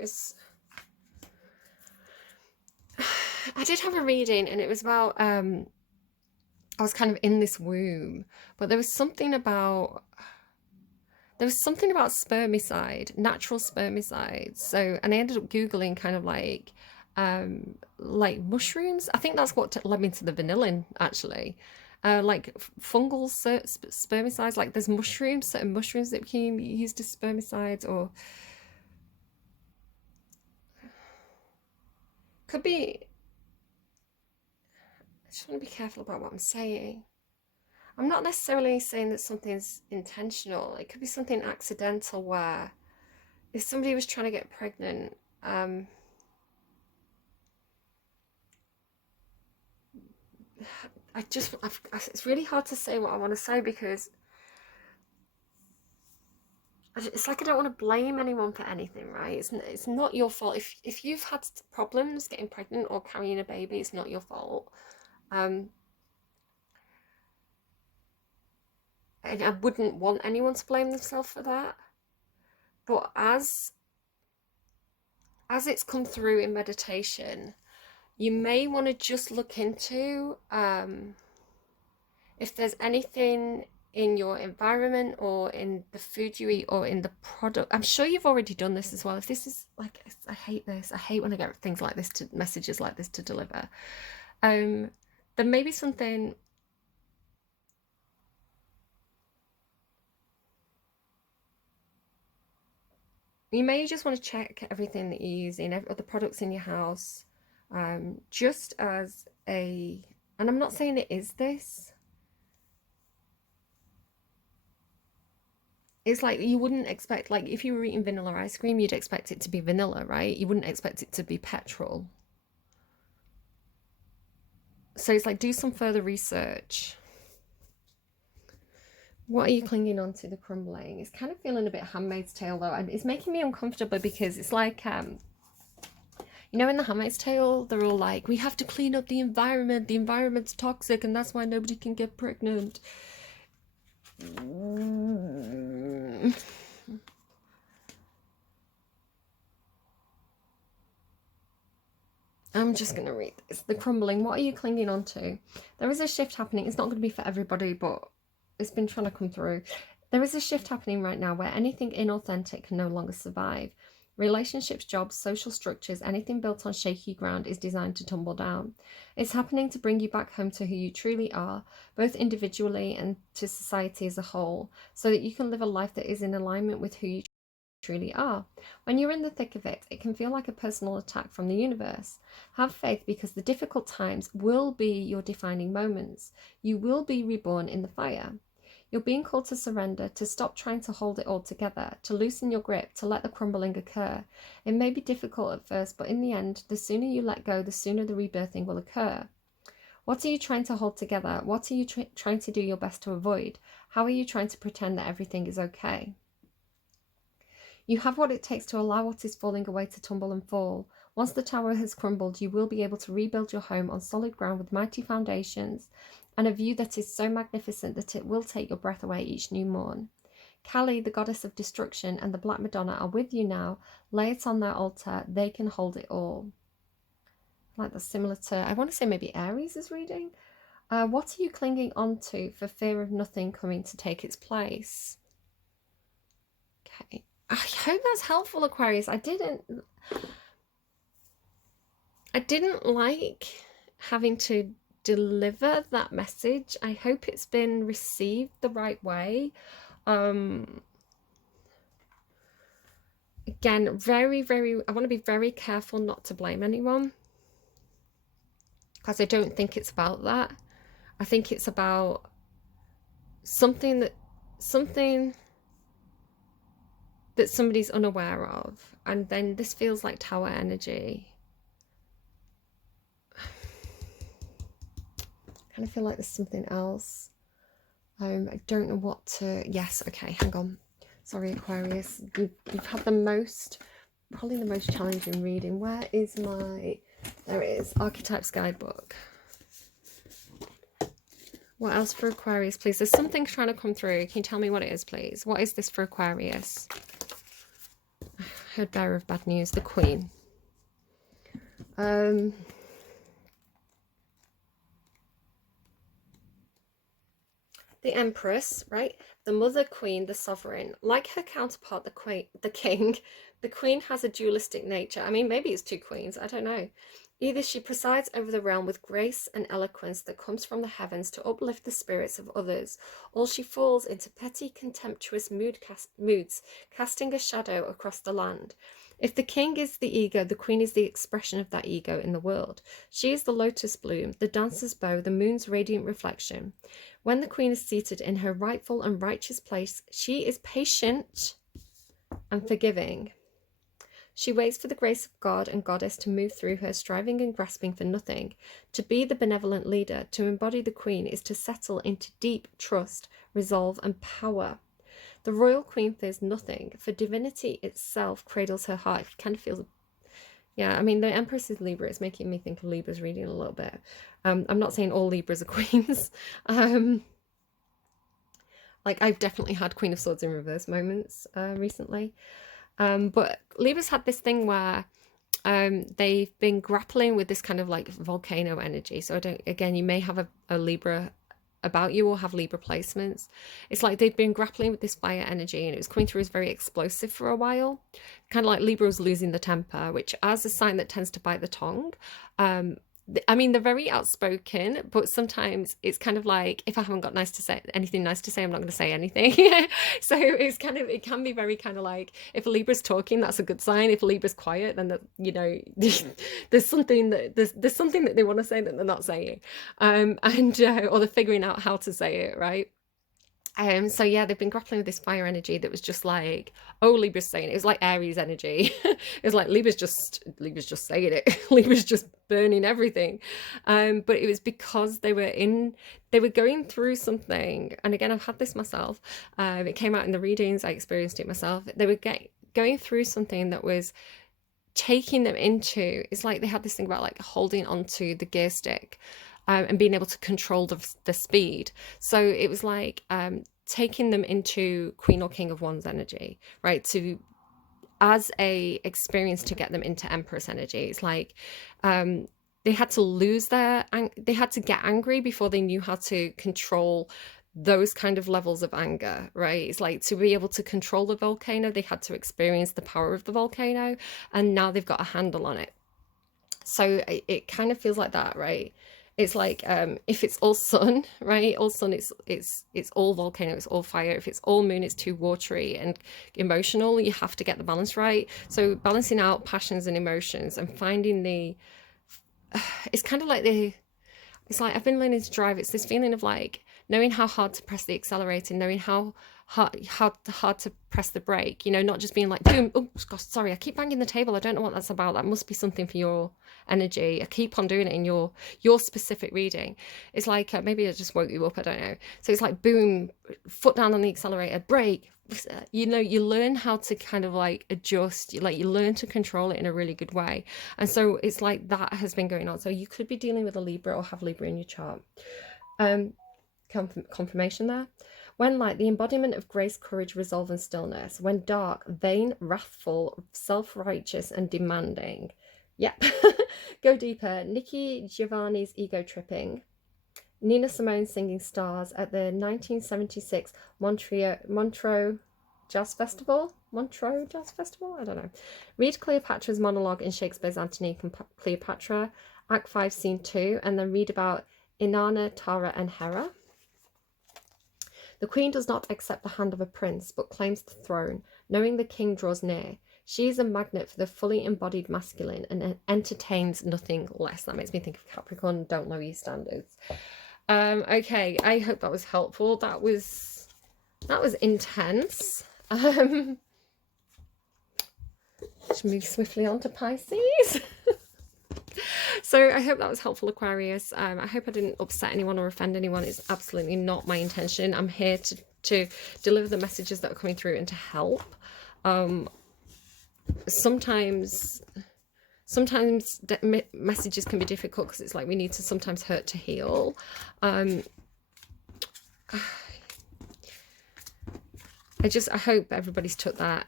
I did have a reading and it was about, I was kind of in this womb, but there was something about spermicide, natural spermicide. So, and I ended up Googling kind of like mushrooms. I think that's what led me to the vanillin, actually. Like fungal spermicides, like there's mushrooms, certain mushrooms that can be used as spermicides, or could be, I just want to be careful about what I'm saying. I'm not necessarily saying that something's intentional. It could be something accidental where if somebody was trying to get pregnant, it's really hard to say what I want to say, because it's like I don't want to blame anyone for anything, right? It's not your fault. If you've had problems getting pregnant or carrying a baby, it's not your fault. And I wouldn't want anyone to blame themselves for that. But as it's come through in meditation, you may want to just look into if there's anything in your environment or in the food you eat or in the product. I'm sure you've already done this as well. If this is like, I hate this. I hate when I get things like this, messages like this to deliver. There may be something. You may just want to check everything that you're using, the products in your house, just as and I'm not saying it is this. It's like you wouldn't expect, like if you were eating vanilla ice cream, you'd expect it to be vanilla, right? You wouldn't expect it to be petrol. So it's like, do some further research. What are you clinging on to? The crumbling. It's kind of feeling a bit Handmaid's Tale though, and it's making me uncomfortable because it's like, you know, in the Handmaid's Tale, they're all like, we have to clean up the environment. The environment's toxic, and that's why nobody can get pregnant. I'm just going to read this. The crumbling. What are you clinging on to? There is a shift happening. It's not going to be for everybody, but it's been trying to come through. There is a shift happening right now where anything inauthentic can no longer survive. Relationships, jobs, social structures, anything built on shaky ground is designed to tumble down. It's happening to bring you back home to who you truly are, both individually and to society as a whole, so that you can live a life that is in alignment with who you truly are. When you're in the thick of it, it can feel like a personal attack from the universe. Have faith, because the difficult times will be your defining moments. You will be reborn in the fire. You're being called to surrender, to stop trying to hold it all together, to loosen your grip, to let the crumbling occur. It may be difficult at first, but in the end, the sooner you let go, the sooner the rebirthing will occur. What are you trying to hold together? What are you trying to do your best to avoid? How are you trying to pretend that everything is okay? You have what it takes to allow what is falling away to tumble and fall. Once the tower has crumbled, you will be able to rebuild your home on solid ground with mighty foundations and a view that is so magnificent that it will take your breath away each new morn. Kali, the goddess of destruction, and the Black Madonna are with you now. Lay it on their altar. They can hold it all. Like that's similar to, I want to say maybe Aries is reading. What are you clinging on to for fear of nothing coming to take its place? Okay. I hope that's helpful, Aquarius. I didn't like having to deliver that message. I hope it's been received the right way. Again, I want to be very careful not to blame anyone, because I don't think it's about that. I think it's about something that somebody's unaware of, and then this feels like tower energy. I kind of feel like there's something else. I don't know what to... Yes, okay, hang on. Sorry, Aquarius. You've had probably the most challenging reading. Where is my... There it is. Archetypes Guidebook. What else for Aquarius, please? There's something trying to come through. Can you tell me what it is, please? What is this for Aquarius? I heard bearer of bad news. The Queen. The Empress, right? The mother, queen, the sovereign. Like her counterpart, the king, the queen has a dualistic nature. I mean, maybe it's two queens, I don't know. Either she presides over the realm with grace and eloquence that comes from the heavens to uplift the spirits of others, or she falls into petty, contemptuous moods, casting a shadow across the land. If the king is the ego, the queen is the expression of that ego in the world. She is the lotus bloom, the dancer's bow, the moon's radiant reflection. When the queen is seated in her rightful and righteous place, she is patient and forgiving. She waits for the grace of God and goddess to move through her, striving and grasping for nothing. To be the benevolent leader, to embody the queen, is to settle into deep trust, resolve, and power. The royal queen fears nothing, for divinity itself cradles her heart. It kind of feels... Yeah, I mean, the Empress is Libra. It's making me think of Libra's reading a little bit. I'm not saying all Libras are queens. Like, I've definitely had Queen of Swords in reverse moments recently. But Libra's had this thing where they've been grappling with this kind of like volcano energy. So again, you may have a Libra about you or have Libra placements. It's like they've been grappling with this fire energy, and it was coming through as very explosive for a while. Kind of like Libra was losing the temper, which as a sign that tends to bite the tongue. I mean, they're very outspoken, but sometimes it's kind of like, if I haven't got anything nice to say, I'm not going to say anything. So it can be very kind of like, if a Libra's talking, that's a good sign. If a Libra's quiet, then there's something that they want to say that they're not saying, or they're figuring out how to say it, right? So yeah, they've been grappling with this fire energy that was just like, oh, Libra's saying it. It was like Aries energy. It was like Libra's just saying it. Libra's just burning everything. But it was because they were going through something. And again, I've had this myself. It came out in the readings. I experienced it myself. They were going through something that was taking them into, it's like they had this thing about like holding onto the gear stick. And being able to control the speed. So it was like taking them into Queen or King of Wands energy, right? As a experience to get them into Empress energy. It's like they had to they had to get angry before they knew how to control those kind of levels of anger, right? It's like to be able to control the volcano, they had to experience the power of the volcano, and now they've got a handle on it. So it kind of feels like that, right? It's like if it's all sun, right? All sun, it's all volcano, it's all fire. If it's all moon, it's too watery and emotional. You have to get the balance right. So balancing out passions and emotions and finding the, it's kind of like it's like I've been learning to drive. It's this feeling of like knowing how hard to press the accelerator, knowing how hard to press the brake, you know, not just being like boom. Oh gosh, sorry, I keep banging the table, I don't know what that's about. That must be something for your energy. I keep on doing it in your specific reading. It's like maybe I just woke you up, I don't know. So it's like boom, foot down on the accelerator, brake. You know, you learn how to kind of like adjust, you learn to control it in a really good way. And so it's like that has been going on. So you could be dealing with a Libra or have Libra in your chart. Confirmation there. When light, the embodiment of grace, courage, resolve, and stillness. When dark, vain, wrathful, self-righteous, and demanding. Yep. Go deeper. Nikki Giovanni's ego tripping. Nina Simone singing Stars at the 1976 Montreux Jazz Festival. Montreux Jazz Festival? I don't know. Read Cleopatra's monologue in Shakespeare's Antony and Cleopatra, Act 5, Scene 2, and then read about Inanna, Tara, and Hera. The queen does not accept the hand of a prince, but claims the throne, knowing the king draws near. She is a magnet for the fully embodied masculine and entertains nothing less. That makes me think of Capricorn. Don't lower your standards. Okay, I hope that was helpful. That was intense. Let's move swiftly on to Pisces. So I hope that was helpful, Aquarius. I hope I didn't upset anyone or offend anyone. It's absolutely not my intention. I'm here to deliver the messages that are coming through and to help. Sometimes messages can be difficult because it's like we need to sometimes hurt to heal. I hope everybody's took that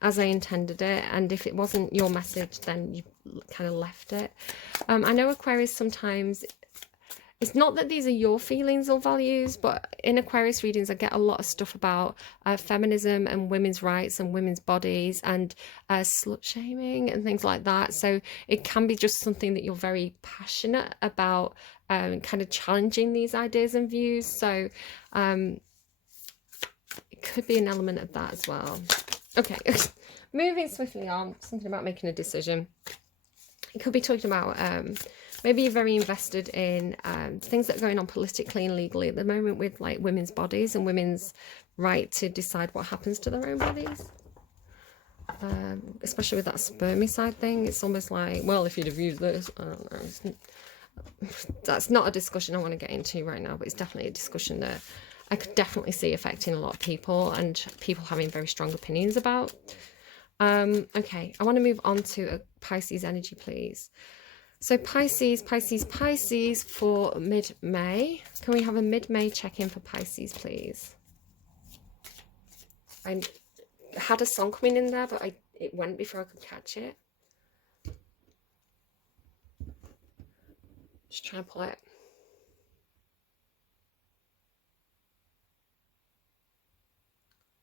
as I intended it, and if it wasn't your message, then you kind of left it. I know Aquarius, sometimes it's not that these are your feelings or values, but in Aquarius readings I get a lot of stuff about feminism and women's rights and women's bodies and slut shaming and things like that. So it can be just something that you're very passionate about, kind of challenging these ideas and views. So it could be an element of that as well. Okay, moving swiftly on, something about making a decision. It could be talking about maybe you're very invested in things that are going on politically and legally at the moment with like women's bodies and women's right to decide what happens to their own bodies. Especially with that spermicide thing, it's almost like, well, if you'd have used this, I don't know. That's not a discussion I want to get into right now, but it's definitely a discussion that I could definitely see affecting a lot of people and people having very strong opinions about. Okay, I want to move on to a Pisces energy, please. So Pisces for mid-May. Can we have a mid-May check-in for Pisces, please? I had a song coming in there, but it went before I could catch it. Just trying to pull it.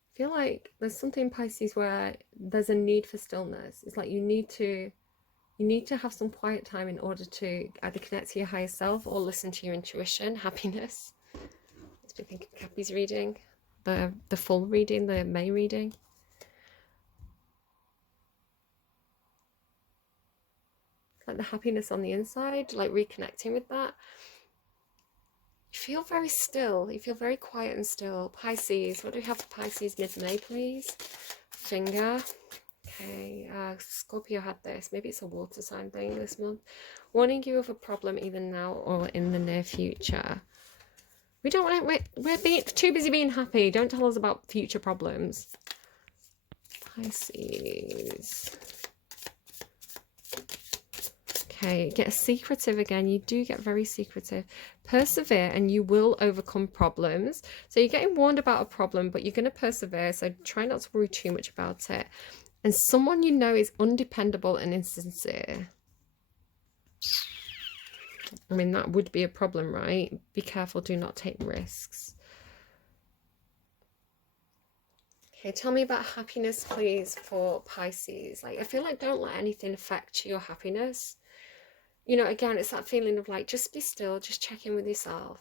I feel like there's something in Pisces where there's a need for stillness. It's like you need to have some quiet time in order to either connect to your higher self or listen to your intuition. Happiness. Let's be thinking Cappy's reading, the full reading, the May reading. Like the happiness on the inside, like reconnecting with that. You feel very still. You feel very quiet and still. Pisces. What do we have for Pisces mid-May, please? Finger. Okay. Scorpio had this. Maybe it's a water sign thing this month. Warning you of a problem either now or in the near future. We don't want to... We're too busy being happy. Don't tell us about future problems. Pisces. Okay, get secretive again. You do get very secretive. Persevere and you will overcome problems. So you're getting warned about a problem, but you're going to persevere. So try not to worry too much about it. And someone you know is undependable and insincere. I mean, that would be a problem, right? Be careful, do not take risks. Okay, tell me about happiness, please, for Pisces. Like, I feel like don't let anything affect your happiness. You know, again, it's that feeling of like, just be still, just check in with yourself.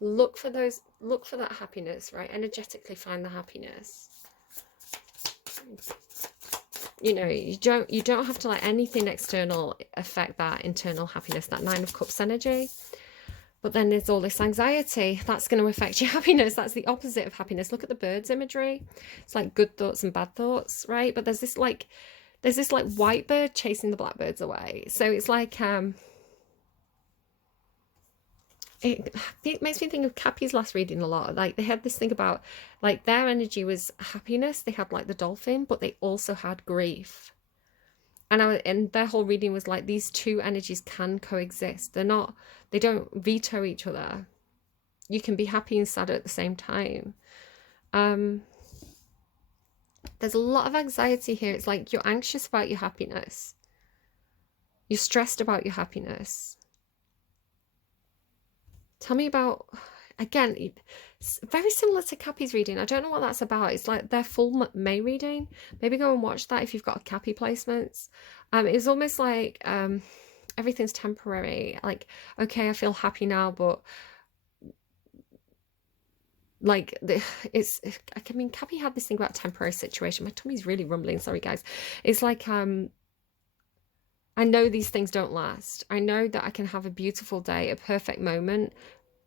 Look for that happiness, right? Energetically find the happiness. You know, you don't have to let anything external affect that internal happiness, that Nine of Cups energy. But then there's all this anxiety that's going to affect your happiness. That's the opposite of happiness. Look at the birds imagery. It's like good thoughts and bad thoughts, right? But there's this like white bird chasing the blackbirds away. So it's like it makes me think of Cappy's last reading a lot. Like they had this thing about like their energy was happiness. They had like the dolphin, but they also had grief. And their whole reading was like these two energies can coexist. They don't veto each other. You can be happy and sad at the same time. There's a lot of anxiety here. It's like you're anxious about your happiness. You're stressed about your happiness. Tell me about, again, it's very similar to Cappy's reading. I don't know what that's about. It's like their full May reading. Maybe go and watch that if you've got Cappy placements. It's almost like everything's temporary. Like, okay, I feel happy now, but like I mean, Cappy had this thing about temporary situation. My tummy's really rumbling. Sorry, guys. It's like I know these things don't last. I know that I can have a beautiful day, a perfect moment,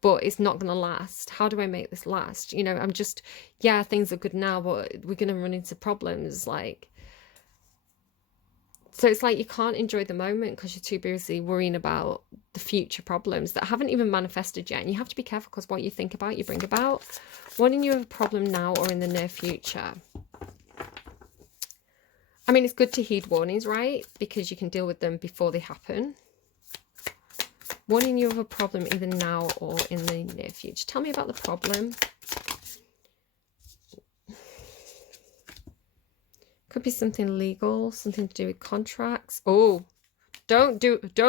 but it's not going to last. How do I make this last? You know, I'm just, yeah, things are good now, but we're going to run into problems. Like, so it's like you can't enjoy the moment because you're too busy worrying about the future problems that haven't even manifested yet. And you have to be careful because what you think about, you bring about. Wanting you have a problem now or in the near future. I mean, it's good to heed warnings, right? Because you can deal with them before they happen. Warning you of a problem either now or in the near future. Tell me about the problem. Could be something legal, something to do with contracts. Oh, don't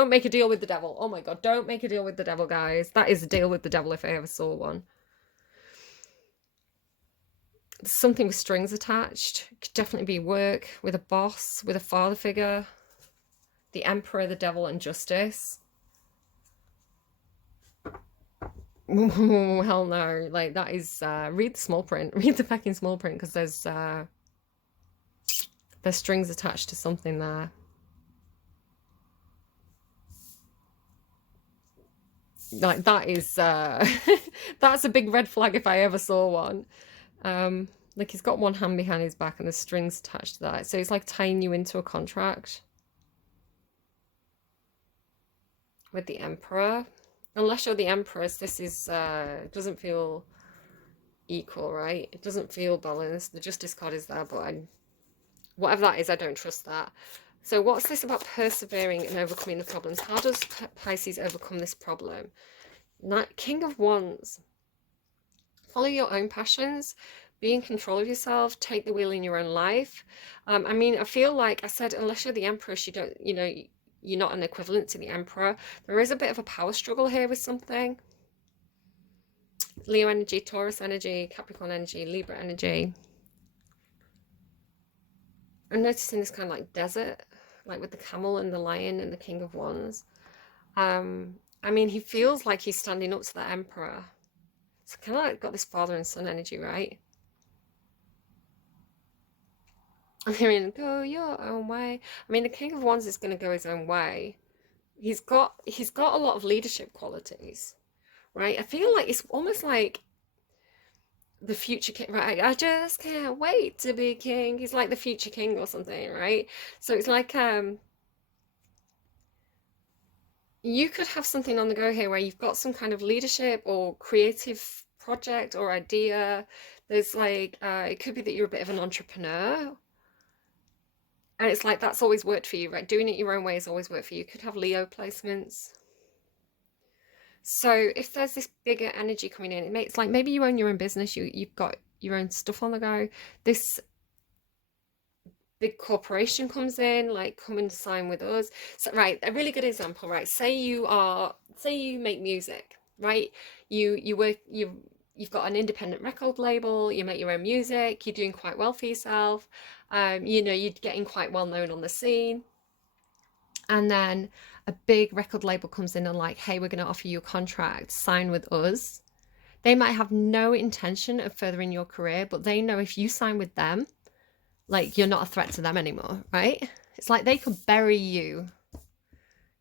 make a deal with the devil. Oh my God, don't make a deal with the devil, guys. That is a deal with the devil if I ever saw one. Something with strings attached. Could definitely be work, with a boss, with a father figure. The Emperor, the Devil, and Justice. Oh, hell no. Like, that is... read the small print. Read the fucking small print, because there's strings attached to something there. Like, that is... that's a big red flag if I ever saw one. Like he's got one hand behind his back and there's strings attached to that. So it's like tying you into a contract with the Emperor. Unless you're the Empress, this is doesn't feel equal, right? It doesn't feel balanced. The Justice card is there, but whatever that is, I don't trust that. So what's this about persevering and overcoming the problems? How does Pisces overcome this problem? King of Wands. Follow your own passions. Be in control of yourself. Take the wheel in your own life. I mean, I feel like I said, unless you're the Empress, you don't, you know, you're not an equivalent to the Emperor. There is a bit of a power struggle here with something. Leo energy, Taurus energy, Capricorn energy, Libra energy. I'm noticing this kind of like desert, like with the camel and the lion and the King of Wands. I mean, he feels like he's standing up to the Emperor. So kind of like got this father and son energy, right? I mean, go your own way. I mean, the King of Wands is going to go his own way. He's got a lot of leadership qualities, right? I feel like it's almost like the future king, right? I just can't wait to be king. He's like the future king or something, right? So it's like you could have something on the go here where you've got some kind of leadership or creative project or idea. There's like it could be that you're a bit of an entrepreneur. And it's like, that's always worked for you, right? Doing it your own way has always worked for you. You could have Leo placements. So if there's this bigger energy coming in, it makes like, maybe you own your own business. You've got your own stuff on the go. This big corporation comes in, like, come and sign with us. So, right, a really good example, right? Say you make music, right? You've got an independent record label, you make your own music, you're doing quite well for yourself, you know, you're getting quite well known on the scene. And then a big record label comes in and like, hey, we're going to offer you a contract, sign with us. They might have no intention of furthering your career, but they know if you sign with them, like, you're not a threat to them anymore, right? It's like they could bury you.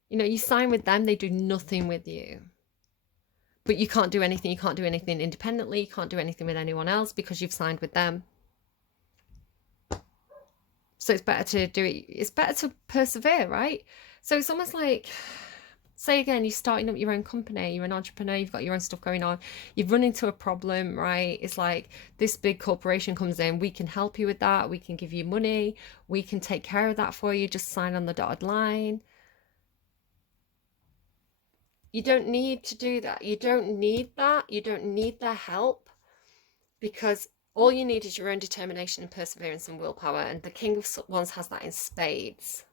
You know, you sign with them, they do nothing with you. But you can't do anything. You can't do anything independently. You can't do anything with anyone else because you've signed with them. So it's better to do it. It's better to persevere, right? So it's almost like, say again, you're starting up your own company, you're an entrepreneur, you've got your own stuff going on, you've run into a problem, right? It's like this big corporation comes in, we can help you with that, we can give you money, we can take care of that for you, just sign on the dotted line. You don't need to do that. You don't need that. You don't need their help, because all you need is your own determination and perseverance and willpower, and the King of Wands has that in spades.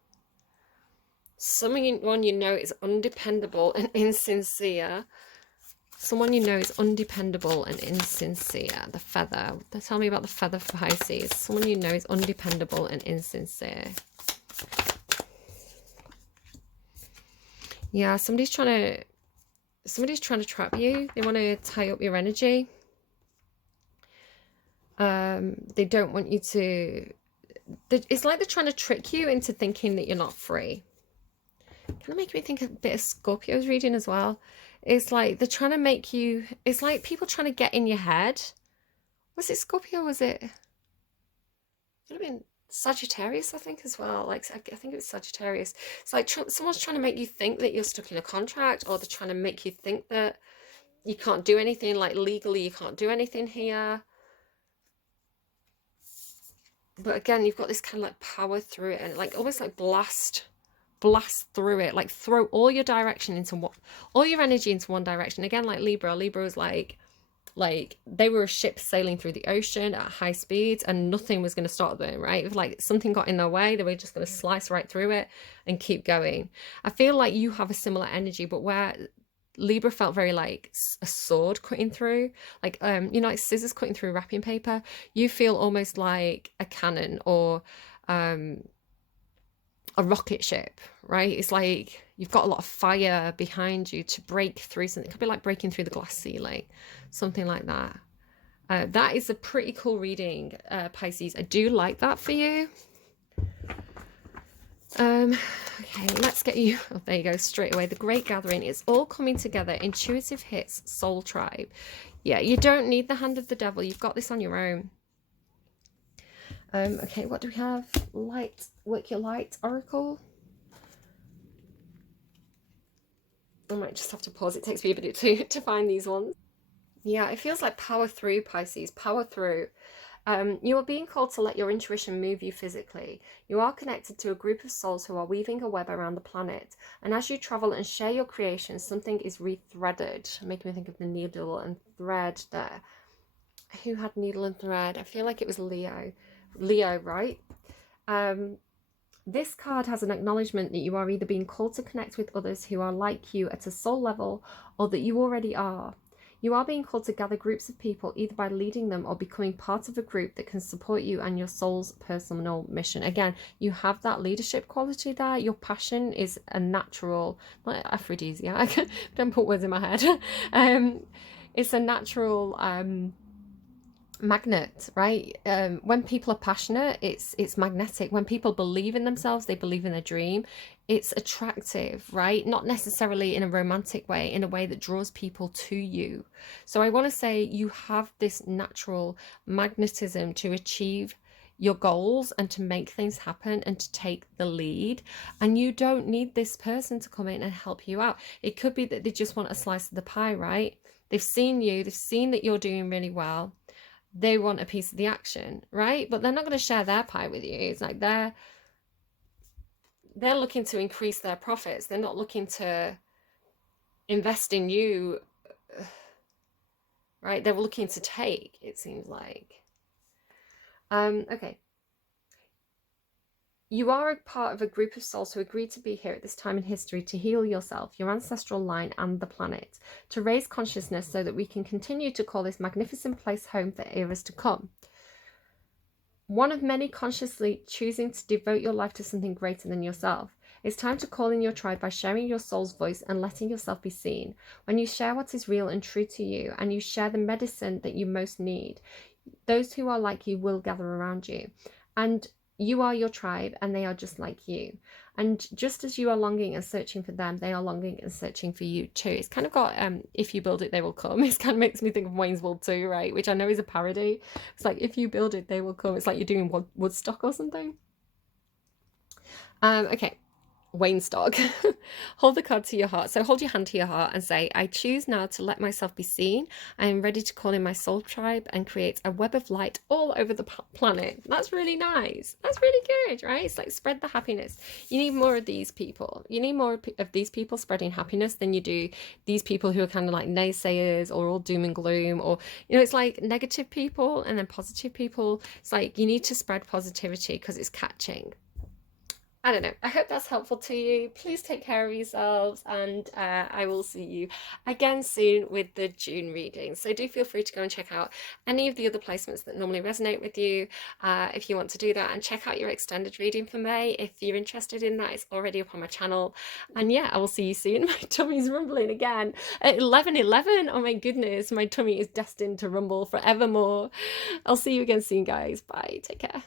Someone you know is undependable and insincere. Someone you know is undependable and insincere. The feather. Tell me about the feather for Pisces. Someone you know is undependable and insincere. Yeah, somebody's trying to trap you. They want to tie up your energy. They don't want you to... It's like they're trying to trick you into thinking that you're not free. Kind of make me think a bit of Scorpio's reading as well. It's like they're trying to make you... It's like people trying to get in your head. Was it Scorpio? Was it... It would have been Sagittarius, I think, as well. Like, I think it was Sagittarius. It's like someone's trying to make you think that you're stuck in a contract, or they're trying to make you think that you can't do anything, like legally you can't do anything here. But again, you've got this kind of like power through it, and like almost like blast through it, like throw all your direction into all your energy into one direction. Again, like Libra was like they were a ship sailing through the ocean at high speeds, and nothing was going to stop them, right? If like something got in their way, they were just going to slice right through it and keep going. I feel like you have a similar energy, but where Libra felt very like a sword cutting through, like you know, like scissors cutting through wrapping paper. You feel almost like a cannon, or a rocket ship, right? It's like you've got a lot of fire behind you to break through something. It could be like breaking through the glass ceiling, something like that. That is a pretty cool reading, Pisces. I do like that for you. Okay, let's get you... Oh, there you go, straight away. The Great Gathering is all coming together. Intuitive hits, Soul Tribe. Yeah, you don't need the hand of the devil. You've got this on your own. Okay, what do we have? Light, work your light, Oracle. I might just have to pause. It takes me a bit to find these ones. Yeah, it feels like power through, Pisces. Power through. You are being called to let your intuition move you physically. You are connected to a group of souls who are weaving a web around the planet. And as you travel and share your creations, something is rethreaded. Making me think of the needle and thread there. Who had needle and thread? I feel like it was Leo. Leo, right? This card has an acknowledgement that you are either being called to connect with others who are like you at a soul level, or that you already are. You are being called to gather groups of people, either by leading them or becoming part of a group that can support you and your soul's personal mission. Again, you have that leadership quality there. Your passion is a natural, not aphrodisiac, don't put words in my head. It's a natural magnet, right? When people are passionate, it's magnetic. When people believe in themselves, they believe in their dream, it's attractive, right? Not necessarily in a romantic way, in a way that draws people to you. So I want to say you have this natural magnetism to achieve your goals and to make things happen and to take the lead, and you don't need this person to come in and help you out. It could be that they just want a slice of the pie, right? They've seen you, they've seen that you're doing really well, they want a piece of the action, right? But they're not going to share their pie with you. It's like they're looking to increase their profits. They're not looking to invest in you, right? They're looking to take, it seems like. Okay. You are a part of a group of souls who agreed to be here at this time in history to heal yourself, your ancestral line, and the planet, to raise consciousness so that we can continue to call this magnificent place home for eras to come. One of many consciously choosing to devote your life to something greater than yourself. It's time to call in your tribe by sharing your soul's voice and letting yourself be seen. When you share what is real and true to you, and you share the medicine that you most need, those who are like you will gather around you. And you are your tribe, and they are just like you. And just as you are longing and searching for them, they are longing and searching for you too. It's kind of got, if you build it, they will come. It kind of makes me think of Wayne's World 2, right? Which I know is a parody. It's like, if you build it, they will come. It's like you're doing Woodstock or something. Okay. Wayne stock. Hold the card to your heart. So hold your hand to your heart and say, I choose now to let myself be seen. I am ready to call in my soul tribe and create a web of light all over the planet. That's really nice. That's really good, right? It's like spread the happiness. You need more of these people. You need more of these people spreading happiness than you do these people who are kind of like naysayers or all doom and gloom, or, you know, it's like negative people and then positive people. It's like you need to spread positivity because it's catching. I don't know. I hope that's helpful to you. Please take care of yourselves, and I will see you again soon with the June reading. So do feel free to go and check out any of the other placements that normally resonate with you if you want to do that, and check out your extended reading for May if you're interested in that. It's already up on my channel. And yeah, I will see you soon. My tummy's rumbling again at 11:11. Oh my goodness, my tummy is destined to rumble forevermore. I'll see you again soon, guys. Bye. Take care.